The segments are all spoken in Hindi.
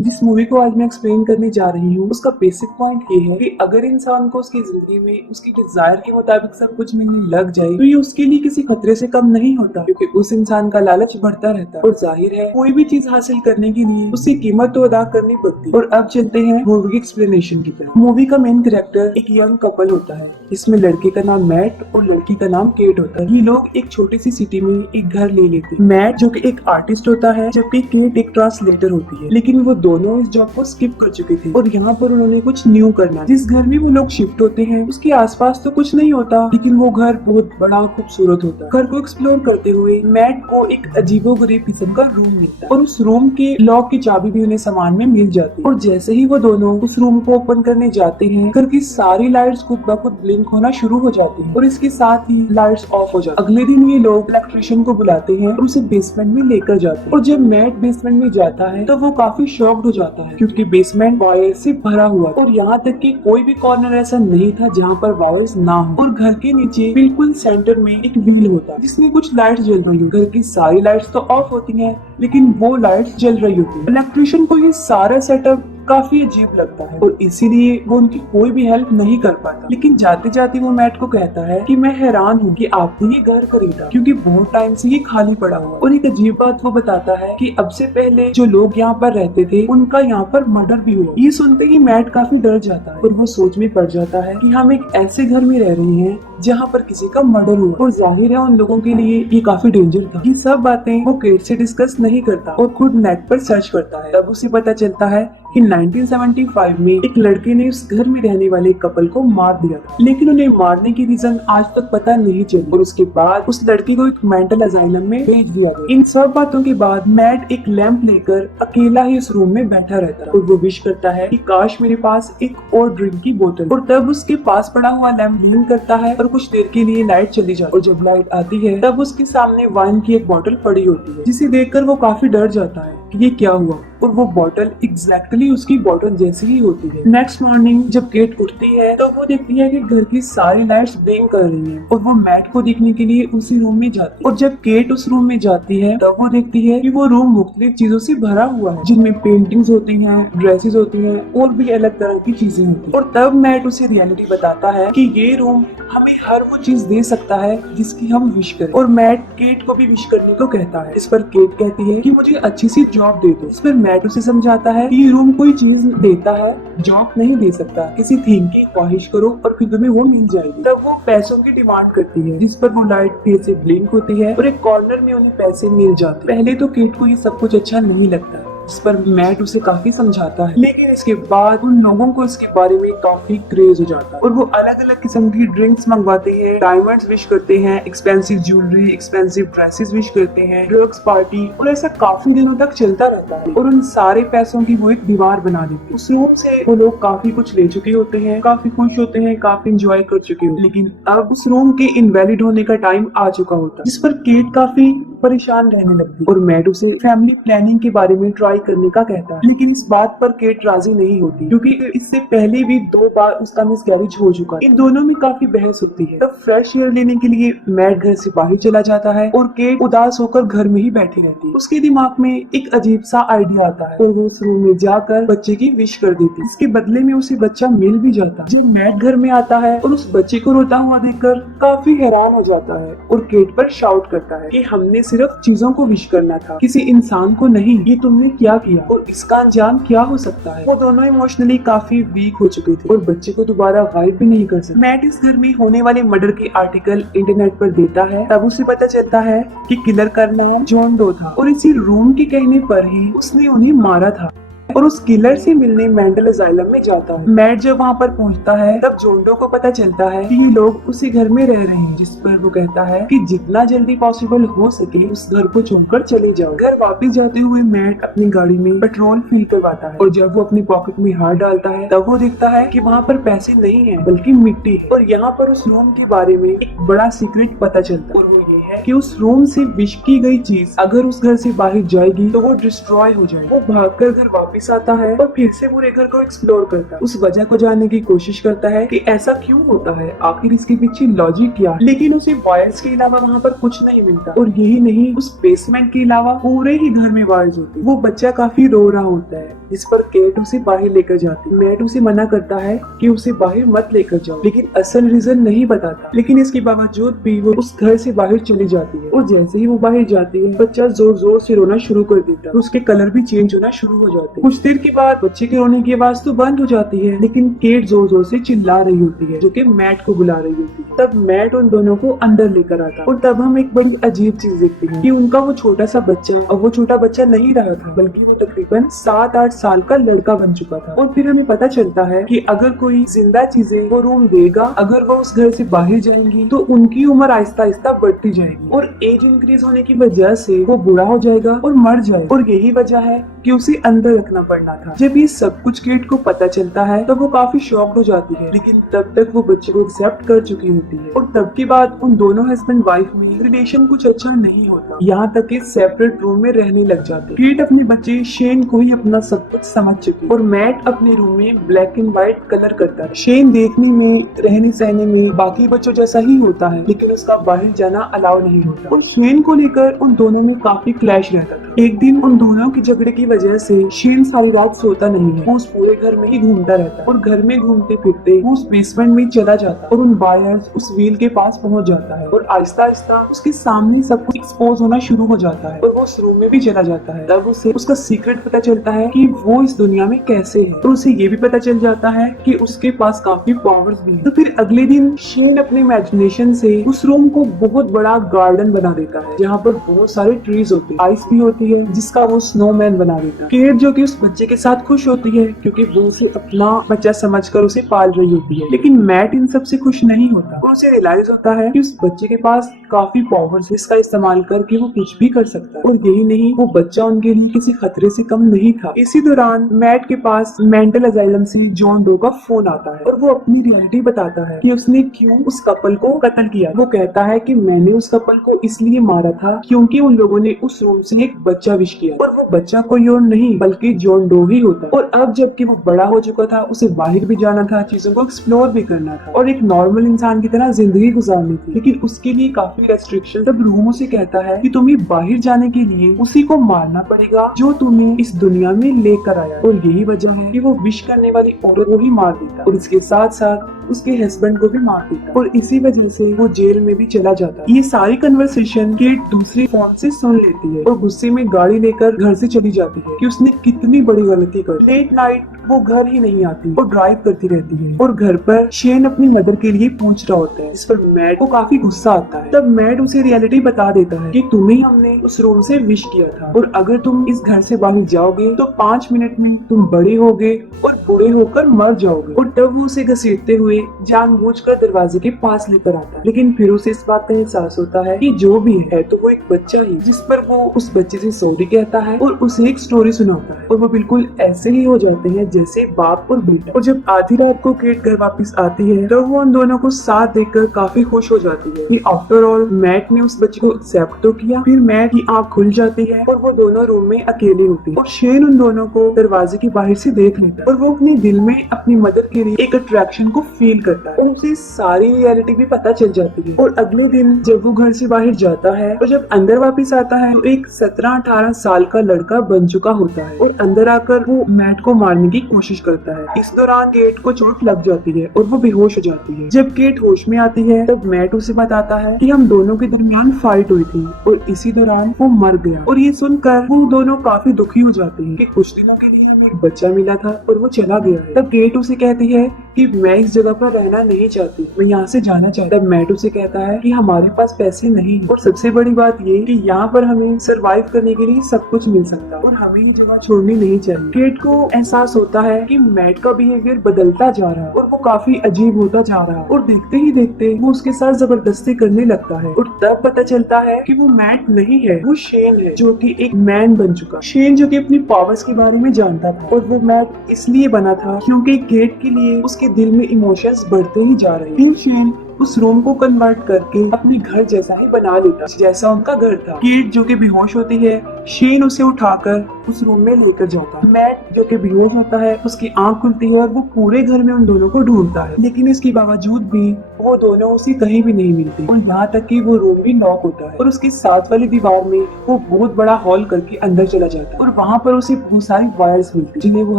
जिस मूवी को आज मैं एक्सप्लेन करने जा रही हूँ उसका बेसिक पॉइंट ये है कि अगर इंसान को उसकी जिंदगी में उसकी डिजायर के मुताबिक सब कुछ मिलने लग जाए तो ये उसके लिए किसी खतरे से कम नहीं होता, क्योंकि उस इंसान का लालच बढ़ता रहता है। और जाहिर है कोई भी चीज हासिल करने के लिए उसकी कीमत तो अदा करनी पड़ती है। और अब चलते हैं मूवी की एक्सप्लेनेशन की तरफ। मूवी का मेन कैरेक्टर एक यंग कपल होता है। इसमें लड़के का नाम मैट और लड़की का नाम केट होता है। ये लोग एक छोटी सी सिटी में एक घर ले लेते हैं। मैट जो कि एक आर्टिस्ट होता है जबकि केट एक ट्रांसलेटर होती है, लेकिन वो दोनों इस जॉब को स्किप कर चुके थे और यहाँ पर उन्होंने कुछ न्यू करना। जिस घर में वो लोग शिफ्ट होते हैं उसके आसपास तो कुछ नहीं होता, लेकिन वो घर बहुत बड़ा खूबसूरत होता है। घर को एक्सप्लोर करते हुए मैट को एक अजीबोगरीब किस्म का रूम मिलता है और उस रूम के लॉक की चाबी भी उन्हें सामान में मिल जाती है। और जैसे ही वो दोनों उस रूम को ओपन करने जाते हैं घर की सारी लाइट्स खुद ब खुद ब्लिंक होना शुरू हो जाती है और इसके साथ ही लाइट्स ऑफ हो जाती है। अगले दिन ये लोग इलेक्ट्रिशियन को बुलाते हैं और उसे बेसमेंट में लेकर जाते हैं। और जब मैट बेसमेंट में जाता है तो वो काफी शॉक्ड हो जाता है क्योंकि बेसमेंट वायर से भरा हुआ था और यहाँ तक कि कोई भी कॉर्नर ऐसा नहीं था जहाँ पर वायर्स ना हो। और घर के नीचे बिल्कुल सेंटर में एक व्हील होता है जिसमें कुछ लाइट्स जल रही होती है। घर की सारी लाइट्स तो ऑफ होती हैं लेकिन वो लाइट्स जल रही होती है। इलेक्ट्रिशियन को ये सारा सेटअप काफी अजीब लगता है और इसीलिए वो उनकी कोई भी हेल्प नहीं कर पाता। लेकिन जाते जाते वो मैट को कहता है कि मैं हैरान हूँ कि आपने ये घर खरीदा क्योंकि बहुत टाइम से ये खाली पड़ा हुआ। और एक अजीब बात वो बताता है कि अब से पहले जो लोग यहाँ पर रहते थे उनका यहाँ पर मर्डर भी हुआ। ये सुनते ही मैट काफी डर जाता है और वो सोच में पड़ जाता है कि हम एक ऐसे घर में रह रहे हैं जहाँ पर किसी का मर्डर हुआ और जाहिर है उन लोगों के लिए ये काफी डेंजर था। ये सब बातें वो केट से डिस्कस नहीं करता और खुद नेट पर सर्च करता है। तब उसे पता चलता है कि 1975 में एक लड़के ने उस घर में रहने वाले कपल को मार दिया था, लेकिन उन्हें मारने की रीजन आज तक पता नहीं चली और उसके बाद उस लड़की को एक मेंटल असाइलम में भेज दिया गया। इन सब बातों के बाद मैट एक लैंप लेकर अकेला ही उस रूम में बैठा रहता है और वो विश करता है कि काश मेरे पास एक और ड्रिंक की बोतल। और तब उसके पास पड़ा हुआ लैंप ब्लिंक करता है और कुछ देर के लिए लाइट चली जाती है और जब लाइट आती है तब उसके सामने वाइन की एक बोतल पड़ी होती है, जिसे देखकर वो काफी डर जाता है कि ये क्या हुआ। और वो बोतल एग्जैक्टली उसकी बोतल जैसी ही होती है। नेक्स्ट मॉर्निंग जब केट उठती है तो वो देखती है कि घर की सारी लाइट्स ब्लिंक कर रही हैं और वो मैट को देखने के लिए उसी रूम में जाती है। और जब केट उस रूम में जाती है तब वो देखती है कि वो रूम मुख्तलिफ चीजों से भरा हुआ है, जिनमें पेंटिंग्स होती हैं, ड्रेसेस होती हैं और भी अलग तरह की चीजें होती हैं। और तब मैट उसे रियलिटी बताता है कि ये रूम हमें हर वो चीज दे सकता है जिसकी हम विश करें। और मैट केट को भी विश करने को कहता है। इस पर केट कहती है कि मुझे अच्छी सी जॉब दे दो। इस पर मैट उसे समझाता है कि ये रूम कोई चीज देता है, जॉब नहीं दे सकता। किसी थीम की ख्वाहिश करो और फिर तुम्हें वो मिल जाएगी। तब वो पैसों की डिमांड करती है, जिस पर वो लाइट फिर से ब्लिंक होती है और एक कॉर्नर में उन्हें पैसे मिल जाते। पहले तो केट को ये सब कुछ अच्छा नहीं लगता, इस पर मैट उसे काफी समझाता है, लेकिन इसके बाद उन लोगों को इसके बारे में काफी क्रेज हो जाता है और वो अलग अलग किस्म की ड्रिंक्स मंगवाते हैं, डायमंड्स विश करते हैं, expensive jewellery, expensive dresses wish करते हैं, ड्रग्स पार्टी, और ऐसा काफी दिनों तक चलता रहता है। और उन सारे पैसों की वो एक दीवार बना देती है। उस रूम से वो लोग काफी कुछ ले चुके होते हैं, काफी खुश होते हैं, काफी एंजॉय कर चुके होते हैं, लेकिन अब उस रूम के इनवैलिड होने का टाइम आ चुका होता है, जिस पर केट काफी परेशान रहने लगती है और मैट उसे फैमिली प्लानिंग के बारे में ट्राई करने का कहता है। लेकिन इस बात पर केट राजी नहीं होती क्योंकि इससे पहले भी 2 बार उसका मिसकैरेज हो चुका है। इन दोनों में काफी बहस होती है। तब फ्रेश एयर लेने के लिए मैट घर से बाहर चला जाता है और केट उदास होकर घर में ही बैठी रहती है। उसके दिमाग में एक अजीब सा आइडिया आता है और वो उस रूम में जाकर बच्चे की विश कर देती है। इसके बदले में उसे बच्चा मिल भी जाता है। जब मैट घर में आता है और उस बच्चे को रोता हुआ देखकर काफी हैरान हो जाता है और केट पर शाउट करता है कि हमने सिर्फ चीजों को विश करना था, किसी इंसान को नहीं। ये तुमने क्या किया और इसका अंजाम क्या हो सकता है। वो दोनों इमोशनली काफी वीक हो चुके थे और बच्चे को दोबारा गायब भी नहीं कर सकते। मैट इस घर में होने वाले मर्डर के आर्टिकल इंटरनेट पर देता है। तब उसे पता चलता है कि किलर का नाम जॉन डो था और इसी रूम के कहने पर ही उसने उन्हें मारा था और उस किलर से मिलने मेंटल असाइलम में जाता है। मैट जब वहाँ पर पहुँचता है तब जोंडो को पता चलता है कि ये लोग उसी घर में रह रहे हैं, जिस पर वो कहता है कि जितना जल्दी पॉसिबल हो सके उस घर को छोड़कर चले जाओ। घर वापस जाते हुए मैट अपनी गाड़ी में पेट्रोल फिल करवाता है और जब वो अपनी पॉकेट में हाथ डालता है तब वो देखता है कि वहाँ पर पैसे नहीं है बल्कि मिट्टी है। और यहाँ पर उस रूम के बारे में एक बड़ा सीक्रेट पता चलता है और वो ये है कि उस रूम से विश की गई चीज अगर उस घर से बाहर जाएगी तो वो डिस्ट्रॉय हो जाएगी। वो भागकर घर वापस आता है और फिर से पूरे घर को एक्सप्लोर करता है, उस वजह को जानने की कोशिश करता है कि ऐसा क्यों होता है, आखिर इसके पीछे लॉजिक क्या है। लेकिन उसे वायर्स के अलावा वहाँ पर कुछ नहीं मिलता, और यही नहीं, उस बेसमेंट के अलावा पूरे ही घर में वायर्स होती है। वो बच्चा काफी रो रहा होता है, जिस पर केट उसे बाहर लेकर जाती है। मैट उसे मना करता है कि उसे बाहर मत लेकर जाओ, लेकिन असल रीजन नहीं बताता। लेकिन इसके बावजूद भी वो उस घर से बाहर चली जाती है, और जैसे ही वो बाहर जाती है बच्चा जोर जोर से रोना शुरू कर देता है। उसके कलर भी चेंज होना शुरू हो जाते हैं। कुछ देर के बाद बच्चे के रोने की आवाज तो बंद हो जाती है, लेकिन केट जोर जोर से चिल्ला रही होती है, जो कि मैट को बुला रही होती है। तब मैट उन दोनों को अंदर लेकर आता है, और तब हम एक बड़ी अजीब चीज देखते हैं कि उनका वो छोटा सा बच्चा, अब वो छोटा बच्चा नहीं रहा था, बल्कि वो तकरीबन 7-8 साल का लड़का बन चुका था। और फिर हमें पता चलता है कि अगर कोई जिंदा चीजें वो रूम देगा, अगर वो उस घर से बाहर जाएंगी तो उनकी उम्र आहिस्ता आहिस्ता बढ़ती जाएगी, और एज इंक्रीज होने की वजह से वो बुरा हो जाएगा और मर जाएगा। और यही वजह है कि उसे अंदर रखना पड़ना था। जब ये सब कुछ केट को पता चलता है तो वो काफी शॉक्ड हो जाती है, लेकिन तब तक वो बच्चे को एक्सेप्ट कर चुकी होती है। और तब के बाद उन दोनों हस्बैंड वाइफ में रिलेशन कुछ अच्छा नहीं होता, यहाँ तक कि सेपरेट रूम में रहने लग जाते। केट अपने बच्चे शेन को ही अपना सब कुछ समझ चुकी, और मैट अपने रूम में ब्लैक एंड व्हाइट कलर करता है। शेन देखने में, रहने सहने में बाकी बच्चों जैसा ही होता है, लेकिन उसका बाहर जाना अलाउ नहीं होता। और शेन को लेकर उन दोनों में काफी क्लैश रहता था। एक दिन उन दोनों की झगड़े की वजह से शेन सारी रात सोता नहीं है, वो उस पूरे घर में ही घूमता रहता है, और घर में घूमते फिरते वो उस बेसमेंट में चला जाता है, और उन वायर्स उस व्हील के पास पहुंच जाता है, और आहिस्ता आहिस्ता उसके सामने सब कुछ एक्सपोज होना शुरू हो जाता है, और वो उस रूम में भी चला जाता है। तब उसे उसका सीक्रेट पता चलता है कि वो इस दुनिया में कैसे है, और उसे ये भी पता चल जाता है कि उसके पास काफी पावर्स भी हैं। तो फिर अगले दिन शेन अपने इमेजिनेशन से उस रूम को बहुत बड़ा गार्डन बना देता है, जहाँ पर बहुत सारे ट्रीज होते हैं, आइस भी होती है, जिसका वो स्नोमैन बना देता है। केट जो कि उस बच्चे के साथ खुश होती है, क्योंकि वो उसे अपना बच्चा समझकर उसे पाल रही होती है। लेकिन मैट इन सब से खुश नहीं होता, और उसे रियलाइज होता है कि उस बच्चे के पास काफी पावर्स है, जिसका इस्तेमाल करके वो कुछ भी कर सकता है। और यही नहीं, वो बच्चा उनके लिए किसी खतरे से कम नहीं था। इसी दौरान मैट के पास मेंटल असाइलम से जॉन डो का फोन आता है, और वो अपनी रियलिटी बताता है कि उसने क्यों उस कपल को कत्ल किया। वो कहता है कि मैंने उस कपल को इसलिए मारा था क्योंकि उन लोगों ने उस रूम से एक बच्चा विश किया, और वो बच्चा कोई और नहीं बल्कि जॉन डो ही होता। और अब जबकि वो बड़ा हो चुका था, उसे बाहर भी जाना था, चीजों को एक्सप्लोर भी करना था, और एक नॉर्मल इंसान की तरह जिंदगी गुजारनी थी। लेकिन उसके लिए काफी रेस्ट्रिक्शन। तब रूम उसे कहता है कि तुम्हें बाहर जाने के लिए उसी को मारना पड़ेगा जो तुम्हें इस दुनिया में लेकर आया, और यही वजह है कि वो विश करने वाली औरत को ही मार देता, और इसके साथ साथ उसके हस्बैंड को भी मार देता, और इसी वजह से वो जेल में भी चला जाता है। ये सारी कन्वर्सेशन केट दूसरी फोन से सुन लेती है, और गुस्से में गाड़ी लेकर घर से चली जाती है कि उसने कितनी बड़ी गलती कर। लेट नाइट वो घर ही नहीं आती और ड्राइव करती रहती है, और घर पर शेन अपनी मदर के लिए पूछ रहा होता है, इस पर मैट को काफी गुस्सा आता है। तब मैट उसे रियलिटी बता देता है कि तुम्हें हमने उस रूम से विश किया था, और अगर तुम इस घर से बाहर जाओगे तो 5 मिनट में तुम बड़े होगे और बूढ़े होकर मर जाओगे। और तब वो उसे घसीटते हुए जानबूझकर दरवाजे के पास लेकर आता है, लेकिन फिर उसे इस बात का एहसास होता है कि जो भी है तो वो एक बच्चा ही, जिस पर वो उस बच्चे से सॉरी कहता है और उसे एक स्टोरी सुनाता है, और वो बिल्कुल ऐसे ही हो जाते हैं जैसे बाप और बेटा। और जब आधी रात को केट घर वापस आती है तो वो उन दोनों को साथ देखकर काफी खुश हो जाती है कि आफ्टर ऑल मैट ने उस बच्चे को एक्सेप्ट तो किया। फिर मैट की आँख खुल जाती है और वो दोनों रूम में अकेले होती है, और शेन उन दोनों को दरवाजे के बाहर से देख लेता है, और वो अपने दिल में अपनी मदर के लिए एक अट्रैक्शन को फील करता है, और उसे सारी रियलिटी भी पता चल जाती है। और अगले दिन जब वो घर से बाहर जाता है और जब अंदर वापस आता है तो एक 17-18 साल का लड़का बन चुका होता है, और अंदर आकर वो मैट को मारने की कोशिश करता है। इस दौरान केट को चोट लग जाती है और वो बेहोश हो जाती है। जब केट होश में आती है तब मैट उसे बताता है कि हम दोनों के दरमियान फाइट हुई थी और इसी दौरान वो मर गया। और ये सुनकर वो दोनों काफी दुखी हो जाते हैं कि कुछ दिनों के लिए हमें एक बच्चा मिला था और वो चला गया है। तब केट उसे कहती है कि मैं इस जगह पर रहना नहीं चाहती, मैं यहाँ से जाना चाहती। तब मैट उसे कहता है कि हमारे पास पैसे नहीं है, और सबसे बड़ी बात ये कि यहाँ पर हमें सरवाइव करने के लिए सब कुछ मिल सकता है और हमें ये जगह छोड़नी नहीं चाहिए। केट को एहसास होता है कि मैट का बिहेवियर बदलता जा रहा है और वो काफी अजीब होता जा रहा है, और देखते ही देखते वो उसके साथ जबरदस्ती करने लगता है। और तब पता चलता है कि वो मैट नहीं है, वो शेन है, जो कि एक मैन बन चुका। शेन जो कि अपनी पावर्स के बारे में जानता था, और वो मैट इसलिए बना था क्योंकि केट के लिए उसके दिल में इमोशंस बढ़ते ही जा रहे हैं। शेन उस रूम को कन्वर्ट करके अपने घर जैसा ही बना लेता है, जैसा उनका घर था। केट जो कि बेहोश होती है, शेन उसे उठाकर उस रूम में लेकर जाता है। मैट जो कि बेहोश होता है, उसकी आंख खुलती है और वो पूरे घर में उन दोनों को ढूंढता है, लेकिन इसके बावजूद भी वो दोनों उसे कहीं भी नहीं मिलते और यहाँ तक कि वो रूम भी लॉक होता है और उसकी साथ वाली दीवार में वो बहुत बड़ा हॉल करके अंदर चला जाता है और वहाँ पर उसे बहुत सारी वायर्स मिलती है, जिन्हें वो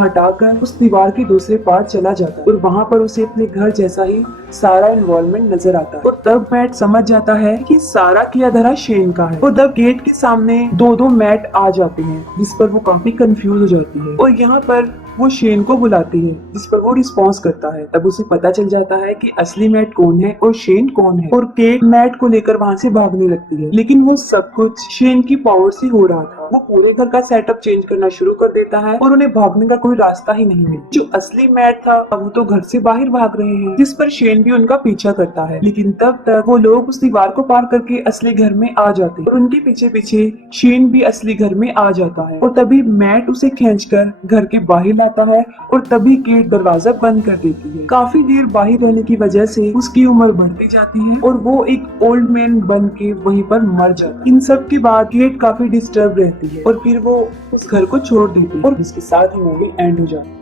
हटाकर उस दीवार के दूसरे पार्ट चला जाता है और वहाँ पर उसे अपने घर जैसा ही सारा एनवायरनमेंट नजर आता है। और तब मैट समझ जाता है कि सारा किया धरा शेन का है और तब गेट के सामने दो मैट आ जाते हैं, जिस पर वो काफी कंफ्यूज हो जाती है और यहाँ पर वो शेन को बुलाती है, जिस पर वो रिस्पॉन्स करता है। तब उसे पता चल जाता है कि असली मैट कौन है और शेन कौन है और केट मैट को लेकर वहाँ से भागने लगती है, लेकिन वो सब कुछ शेन की पावर से हो रहा था। वो पूरे घर का सेटअप चेंज करना शुरू कर देता है और उन्हें भागने का कोई रास्ता ही नहीं मिला। जो असली मैट था वो तो घर से बाहर भाग रहे हैं, जिस पर शेन भी उनका पीछा करता है, लेकिन तब तक वो लोग उस दीवार को पार करके असली घर में आ जाते हैं और उनके पीछे पीछे शेन भी असली घर में आ जाता है और तभी मैट उसे खींचकर घर के बाहर लाता है और तभी केट दरवाजा बंद कर देती है। काफी देर बाहर रहने की वजह से उसकी उम्र बढ़ती जाती है और वो एक ओल्ड मैन बन के वहीं पर मर जाता है। इन सब के बाद केट काफी डिस्टर्ब रहती है और फिर वो उस घर को छोड़ देती है और इसके साथ ही मूवी एंड हो जाती है।